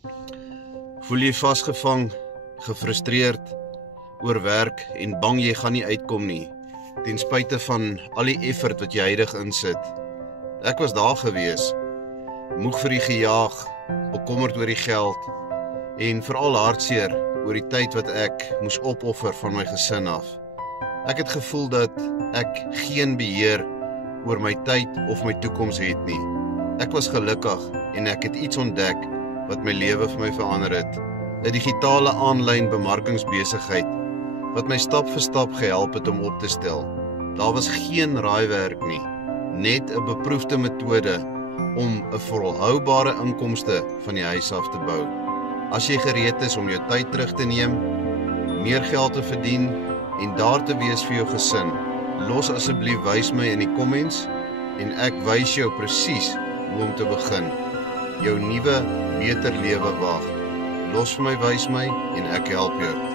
Voel jy vasgevang, gefrustreerd, oorwerk en bang jy gaan nie uitkom nie, ten spyte van al die effort wat jy huidig insit. Ek was daar gewees, moeg vir die gejaag, bekommerd oor die geld en veral hartseer oor die tyd wat ek moes opoffer van my gesin af. Ek het gevoel dat ek geen beheer oor my tyd of my toekoms het nie. Ek was gelukkig en ek het iets ontdek wat my lewe vir my verander het. 'n Digitale aanlyn bemarkingsbesigheid wat my stap vir stap gehelp het om op te stel. Daar was geen raaiwerk nie, net 'n beproefde metode om 'n volhoubare inkomste van die huis af te bou. As jy gereed is om jou tyd terug te neem, meer geld te verdien en daar te wees vir jou gesin, los asseblief wys my in die comments en ek wys jou presies hoe om te begin. Jou nuwe, beter lewe wag. Los vir my, wys my en ek help jou.